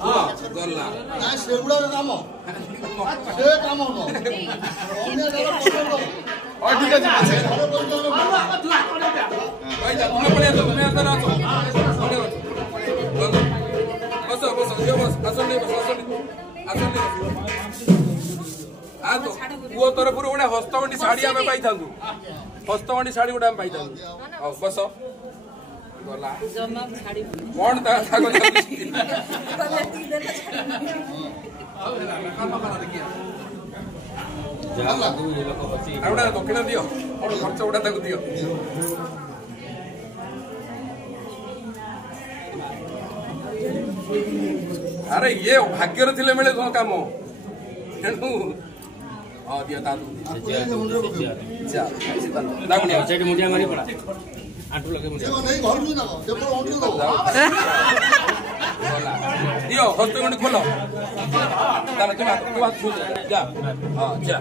हाँ गला सेगुड़ा काम से काम और ठीक है भाई जा तुम पड़े तो मैं अंदर आ जाओ बस बस ये बस आसन ले बस आसन ले आ तो वो तरफ पूरा गोटे हस्तमंडी साड़ी आम पाई था हस्तमंडी साड़ी गोटे आम पाई था बस गला कौन था दक्षिण दियो खर्च गुड़ा दियो अरे ये भाग्यर थिले मिले तो काम तेणु हाँ दियो ता मुंडिया मारी पड़ा आंटू लगे मुंडिया दियो हस्तगंडी खोलो ताले तुम जा हां जा